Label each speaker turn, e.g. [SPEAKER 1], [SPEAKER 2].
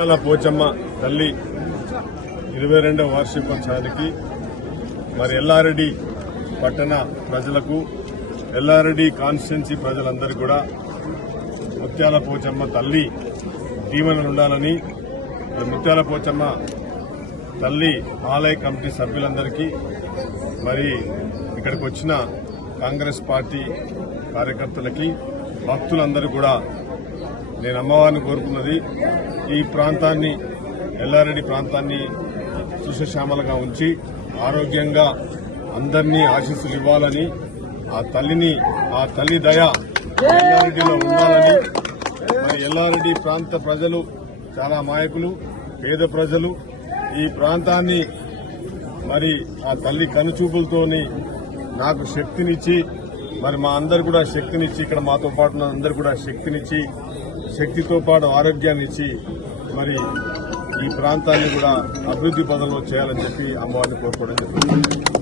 [SPEAKER 1] ముత్యాల పోచమ్మ తల్లి ఇరవై రెండవ వార్షికోత్సవానికి మరి ఎల్లారెడ్డి పట్టణ ప్రజలకు ఎల్లారెడ్డి కాన్స్టిట్యున్సీ ప్రజలందరూ కూడా ముత్యాల పోచమ్మ తల్లి దీవెనలు ఉండాలని ముత్యాల పోచమ్మ తల్లి ఆలయ కమిటీ సభ్యులందరికీ మరి ఇక్కడికి వచ్చిన కాంగ్రెస్ పార్టీ కార్యకర్తలకి భక్తులందరూ కూడా నేను అమ్మవారిని కోరుకున్నది ఈ ప్రాంతాన్ని ఎల్లారెడ్డి ప్రాంతాన్ని సుశశ్యామలుగా ఉంచి ఆరోగ్యంగా అందరినీ ఆశీస్సులు ఇవ్వాలని ఆ తల్లిని ఆ తల్లి దయ ఎల్లారెడ్డిలో ఉండాలని. మరి ఎల్లారెడ్డి ప్రాంత ప్రజలు చాలా మాయకులు పేద ప్రజలు ఈ ప్రాంతాన్ని మరి ఆ తల్లి కనుచూపులతోని నాకు శక్తినిచ్చి మరి మా అందరు కూడా శక్తినిచ్చి ఇక్కడ మాతో పాటు అందరు కూడా శక్తినిచ్చి శక్తితో పాటు ఆరోగ్యాన్ని ఇచ్చి మరి ఈ ప్రాంతాన్ని కూడా అభివృద్ధి పదంలో చేయాలని చెప్పి అమ్మవారిని కోరుకోవడం జరుగుతుంది.